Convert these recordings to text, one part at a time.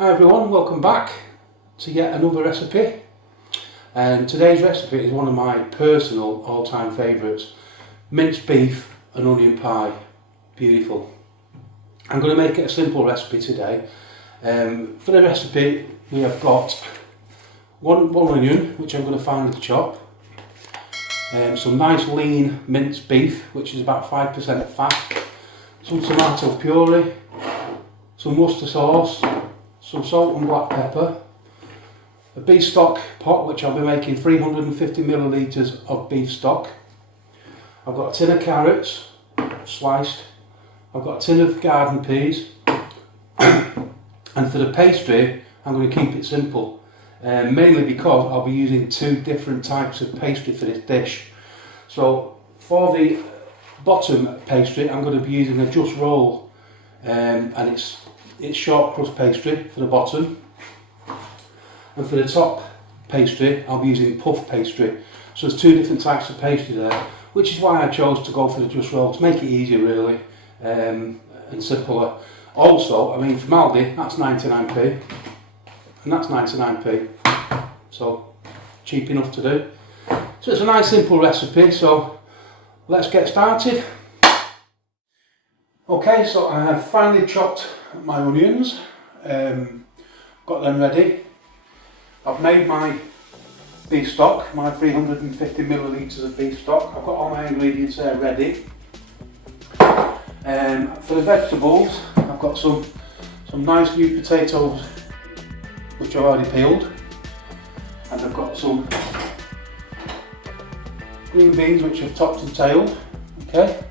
Hi everyone, welcome back to yet another recipe. And today's recipe is one of my personal all-time favourites. Minced beef and onion pie. Beautiful. I'm going to make it a simple recipe today. For the recipe we have got one onion, which I'm going to finely chop. Some nice lean minced beef, which is about 5% fat. Some tomato puree. Some Worcestershire sauce. Some salt and black pepper, a beef stock pot which I'll be making 350 millilitres of beef stock. I've got a tin of carrots sliced, I've got a tin of garden peas, and for the pastry I'm going to keep it simple, mainly because I'll be using two different types of pastry for this dish. So for the bottom pastry I'm going to be using a just roll, and it's shortcrust pastry for the bottom, and for the top pastry I'll be using puff pastry. So there's two different types of pastry there, which is why I chose to go for the just roll, to make it easier really, and simpler. Also, I mean, from Aldi that's 99p and that's 99p, so cheap enough to do. So it's a nice simple recipe, so let's get started. Okay, so I have finely chopped my onions, got them ready. I've made my beef stock, my 350 millilitres of beef stock. I've got all my ingredients there ready. For the vegetables, I've got some nice new potatoes which I've already peeled, and I've got some green beans which I've topped and tailed. Okay.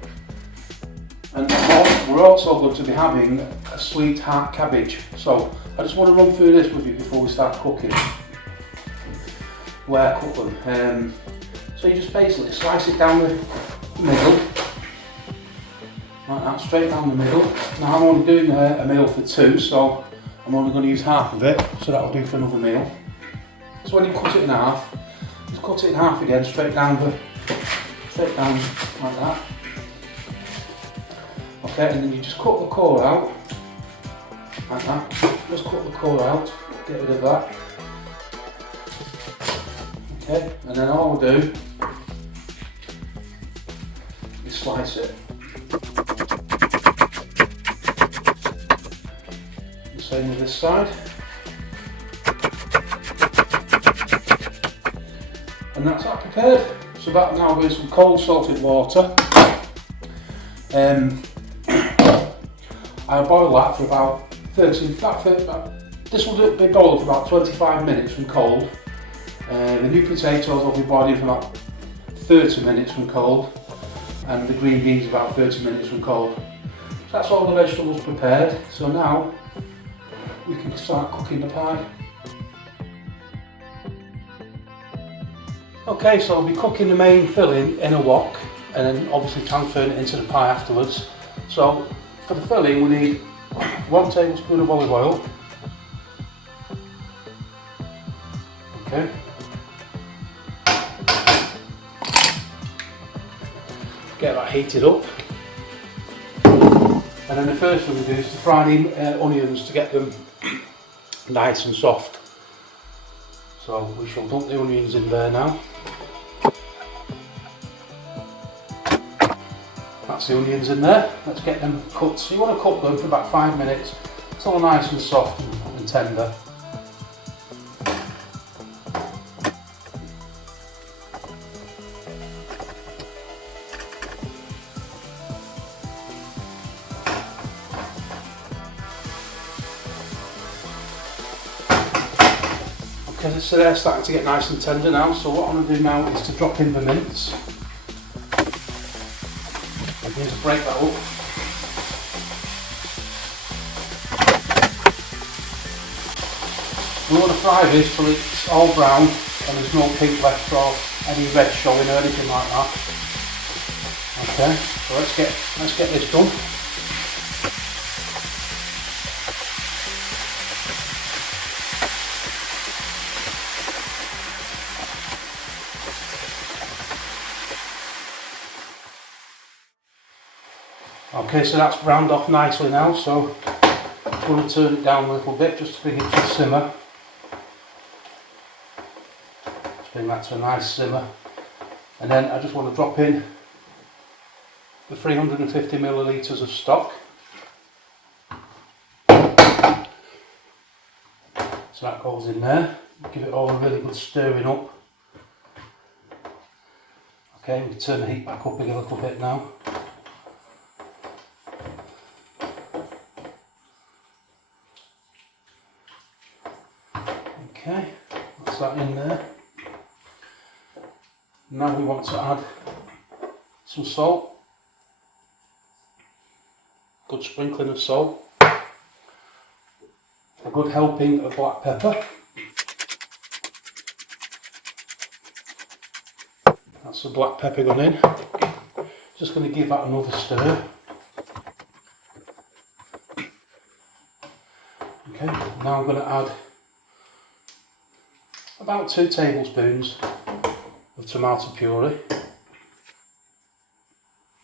And we're also going to be having a sweet heart cabbage. So I just want to run through this with you before we start cooking, where I cook them. So you just basically slice it down the middle, like that, straight down the middle. Now I'm only doing a meal for two, so I'm only going to use half of it, so that'll do for another meal. So when you cut it in half, just cut it in half again, straight down like that. Okay, and then you just cut the core out, like that. Just cut the core out, get rid of that. Okay, and then all I'll do is slice it. The same with this side. And that's that prepared. So that now with some cold salted water. I'll boil that for about 30, this will be boiled for about 25 minutes from cold. The new potatoes will be boiling for about 30 minutes from cold, and the green beans about 30 minutes from cold. So that's all the vegetables prepared. So now we can start cooking the pie. Okay, so I'll be cooking the main filling in a wok, and then obviously transferring it into the pie afterwards. So for the filling we need 1 tablespoon of olive oil. Okay. Get that heated up. And then the first thing we do is to fry the onions to get them nice and soft. So we shall dump the onions in there now. That's the onions in there. Let's get them cooked. So you want to cook them for about 5 minutes until they're nice and soft and tender. Okay, so they're starting to get nice and tender now. So what I'm going to do now is to drop in the mince. I need to break that up. We want to fry this till it's all brown and there's no pink left or any red showing or anything like that. Okay, so let's get this done. Okay, so that's browned off nicely now, so just want to turn it down a little bit just to bring it to a simmer. Just bring that to a nice simmer. And then I just want to drop in the 350 millilitres of stock. So that goes in there. Give it all a really good stirring up. Okay, we can turn the heat back up a little bit now. Okay, that's that in there. Now we want to add some salt. Good sprinkling of salt. A good helping of black pepper. That's the black pepper gone in. Just going to give that another stir. Okay, now I'm going to add about 2 tablespoons of tomato puree.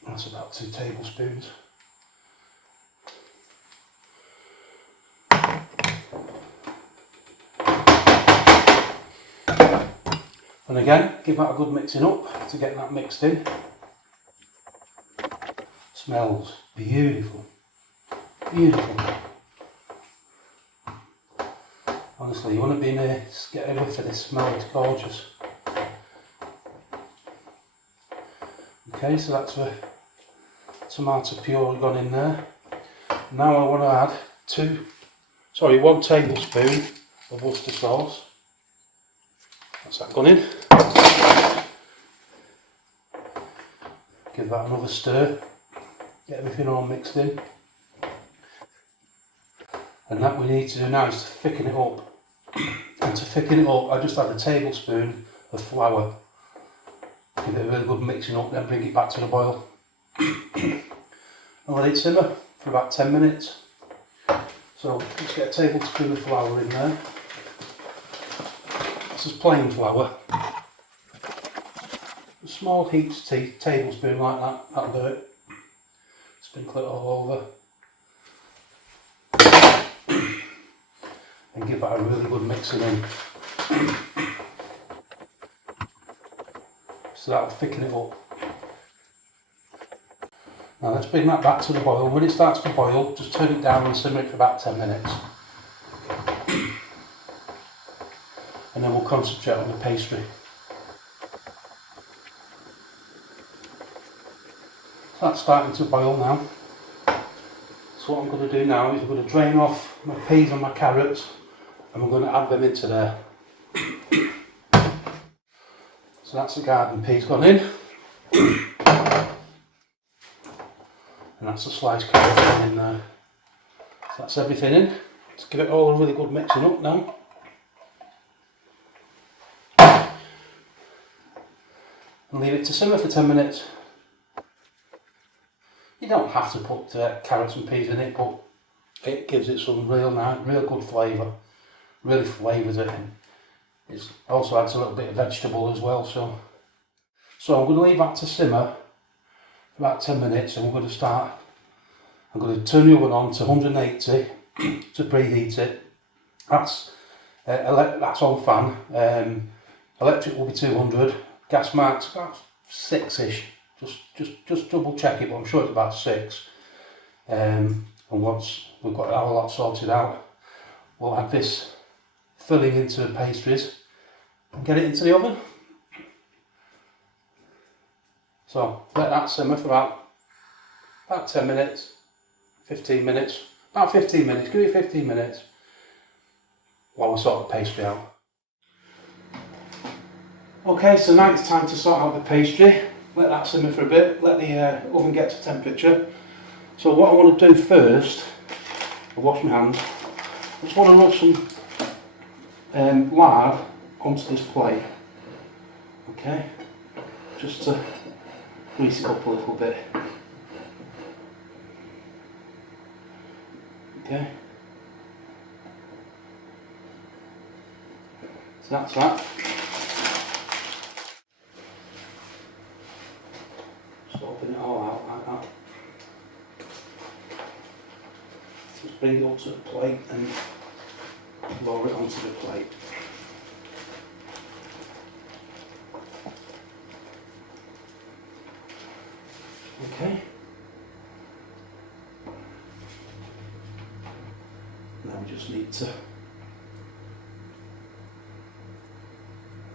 That's about 2 tablespoons. And again, give that a good mixing up to get that mixed in. Smells beautiful, beautiful. Honestly, you want to be in here, get a whiff of this smell, it's gorgeous. Okay, so that's the tomato puree gone in there. Now I want to add 1 tablespoon of Worcestershire sauce. That's that gone in. Give that another stir, get everything all mixed in. And that we need to do now is to thicken it up. And to thicken it up, I just add a tablespoon of flour. Give it a really good mixing up, then bring it back to the boil. And let it simmer for about 10 minutes. So let's get a tablespoon of flour in there. This is plain flour. A small heaped tablespoon like that, that'll do it. Sprinkle it all over. And give that a really good mixing in. So that'll thicken it up. Now let's bring that back to the boil. When it starts to boil, just turn it down and simmer it for about 10 minutes. And then we'll concentrate on the pastry. So that's starting to boil now. So what I'm going to do now is I'm going to drain off my peas and my carrots and we're going to add them into there. So that's the garden peas gone in. And that's the sliced carrot gone in there. So that's everything in. Let's give it all a really good mixing up now. And leave it to simmer for 10 minutes. You don't have to put carrots and peas in it, but it gives it some real good flavour. Really flavours it, and it also adds a little bit of vegetable as well. So I'm going to leave that to simmer for about 10 minutes, and we're going to start. I'm going to turn the oven on to 180 to preheat it. That's on fan. Electric will be 200. Gas marks about 6ish. Just double check it, but I'm sure it's about 6. And once we've got our lot sorted out, we'll add this filling into the pastries and get it into the oven. So let that simmer for about 10 minutes, 15 minutes, about 15 minutes, give it 15 minutes while we sort the pastry out. Okay, so now it's time to sort out the pastry. Let that simmer for a bit, let the oven get to temperature. So what I want to do first, I'll wash my hands, I just want to rub some lard onto this plate. Okay, just to grease it up a little bit. Okay, so that's that. Just open it all out like that. Just bring it up to the plate and lower it onto the plate. Okay. Now we just need to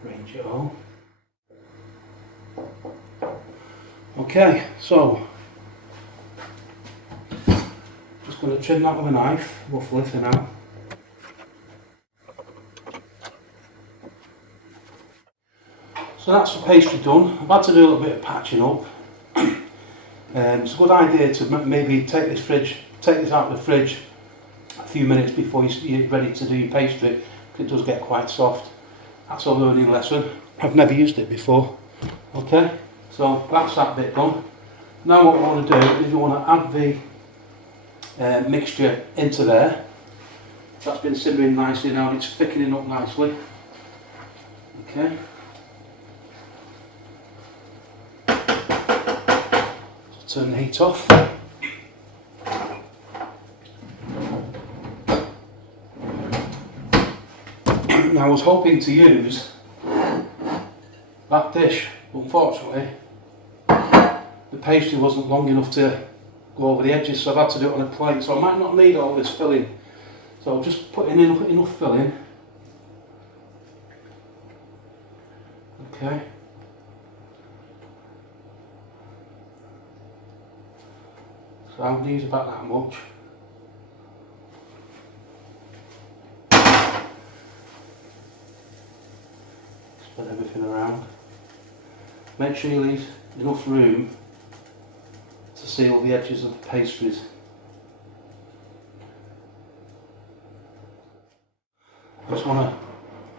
arrange it all. Okay, so just going to trim that with a knife, roughly for now. So that's the pastry done. I've had to do a little bit of patching up. It's a good idea to maybe take this out of the fridge a few minutes before you're ready to do your pastry, because it does get quite soft. That's a learning lesson. I've never used it before. Okay, so that's that bit done. Now what we want to do is we want to add the mixture into there. That's been simmering nicely now, it's thickening up nicely. Okay. So turn the heat off. Now I was hoping to use that dish, but unfortunately the pastry wasn't long enough to go over the edges, so I've had to do it on a plate, so I might not need all this filling. So I'll just put in enough filling. Okay. So I'll use about that much. Spread everything around. Make sure you leave enough room to seal the edges of the pastries. I just want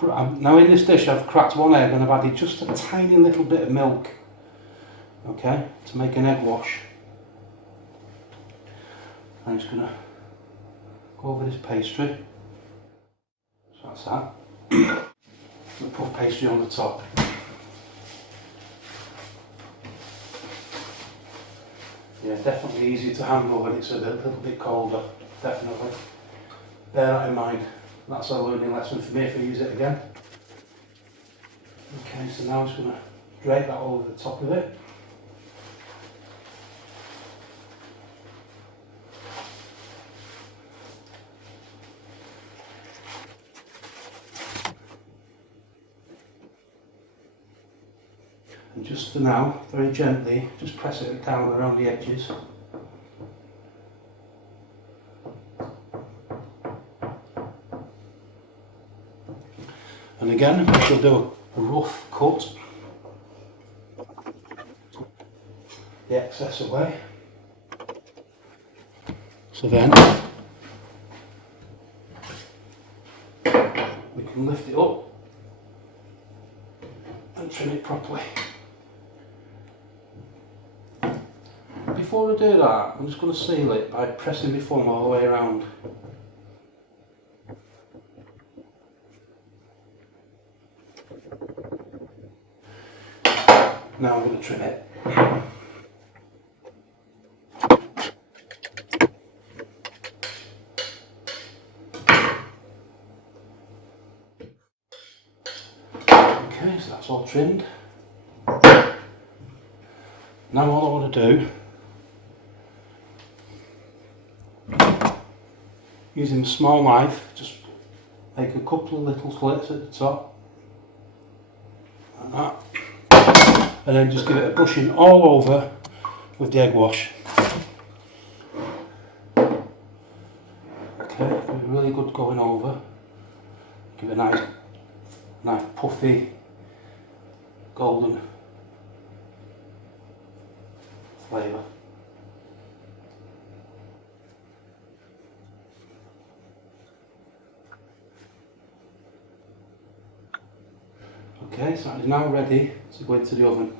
to, now in this dish I've cracked one egg and I've added just a tiny little bit of milk, okay, to make an egg wash. I'm just going to go over this pastry, so that's that. I'm going to put pastry on the top. Yeah, definitely easier to handle when it's a little bit colder, definitely. Bear that in mind, that's a learning lesson for me if I use it again. Okay, so now I'm just going to drape that over the top of it. And just for now, very gently, just press it down around the edges. And again, we'll do a rough cut, the excess away. So then, we can lift it up and trim it properly. Before I do that, I'm just going to seal it by pressing my thumb all the way around. Now I'm going to trim it. Okay, so that's all trimmed. Now all I want to do, using a small knife, just make a couple of little slits at the top, like that, and then just give it a brushing all over with the egg wash. Okay, give it really good going over, give it a nice puffy, golden flavour. Okay, so it's now ready to go into the oven.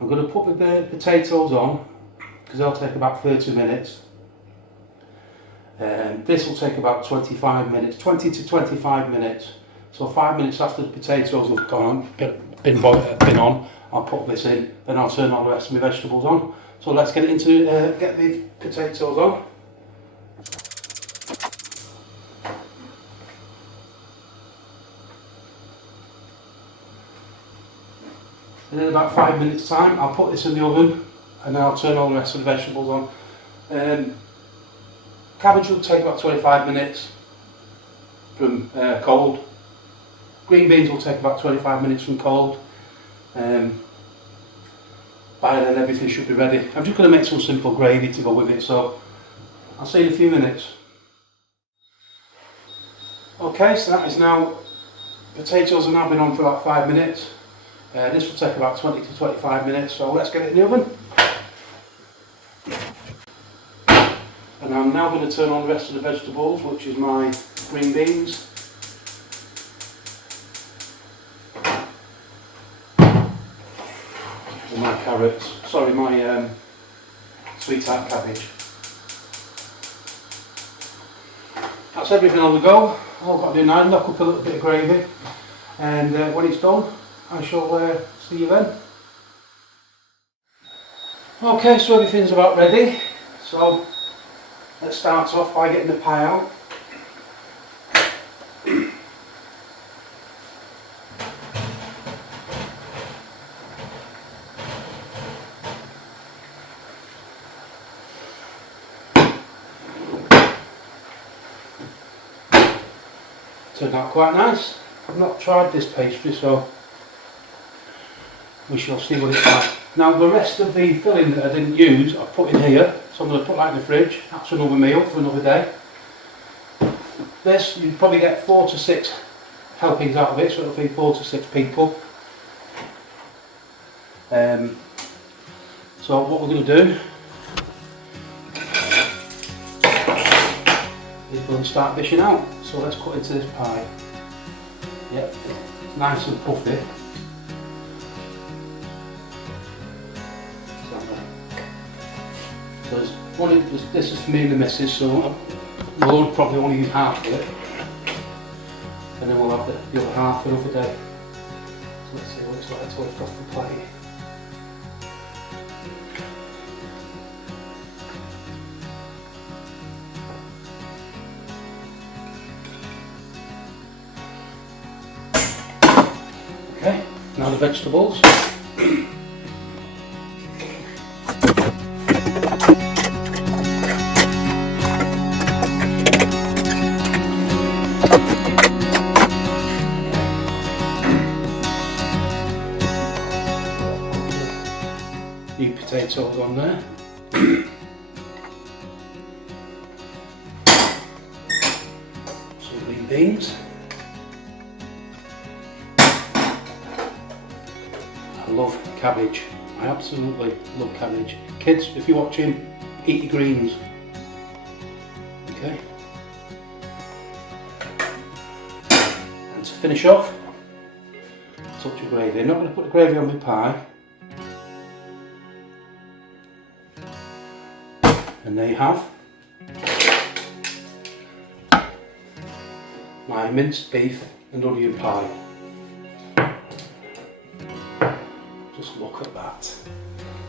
I'm going to put the potatoes on because they'll take about 30 minutes. This will take about 25 minutes, 20 to 25 minutes. So 5 minutes after the potatoes have been on, I'll put this in, then I'll turn all the rest of my vegetables on. So let's get the potatoes on. And in about 5 minutes time I'll put this in the oven and then I'll turn all the rest of the vegetables on. Cabbage will take about 25 minutes from cold. Green beans will take about 25 minutes from cold. By then everything should be ready. I'm just going to make some simple gravy to go with it, so I'll see you in a few minutes. Okay, so that is now, potatoes have now been on for about 5 minutes. This will take about 20 to 25 minutes, so let's get it in the oven. And I'm now going to turn on the rest of the vegetables, which is my green beans, and my carrots, sorry, my sweetheart cabbage. That's everything on the go. All I've got to do now is knock up a little bit of gravy, and when it's done I shall see you then. Okay, so everything's about ready, so let's start off by getting the pie out. Turned out quite nice. I've not tried this pastry, so we shall see what it's like. Now the rest of the filling that I didn't use I've put in here, so I'm going to put that in the fridge. That's another meal for another day. This, you probably get 4 to 6 helpings out of it, so it'll feed 4 to 6 people. So what we're going to do is we'll start dishing out. So let's cut into this pie. Yep, nice and puffy. So this is for me and the missus, so we'll probably only use half of it, and then we'll have the other half for another day. So let's see what it's like to lift off the plate. Okay, now the vegetables. New potatoes on there. Some green beans. I love cabbage. I absolutely love cabbage. Kids, if you're watching, eat your greens. Okay. And to finish off, a touch of gravy. I'm not going to put the gravy on my pie. And there you have my minced beef and onion pie. Just look at that.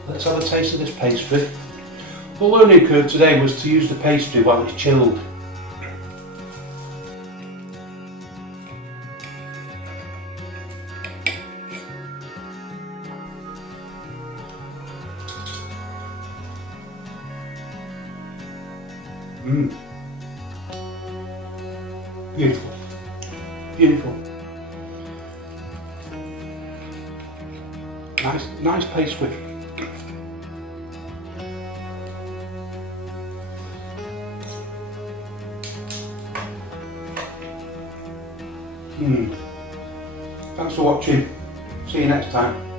Let's have a taste of this pastry. The learning curve today was to use the pastry while it's chilled. Beautiful, beautiful. Nice pastry. Thanks for watching. See you next time.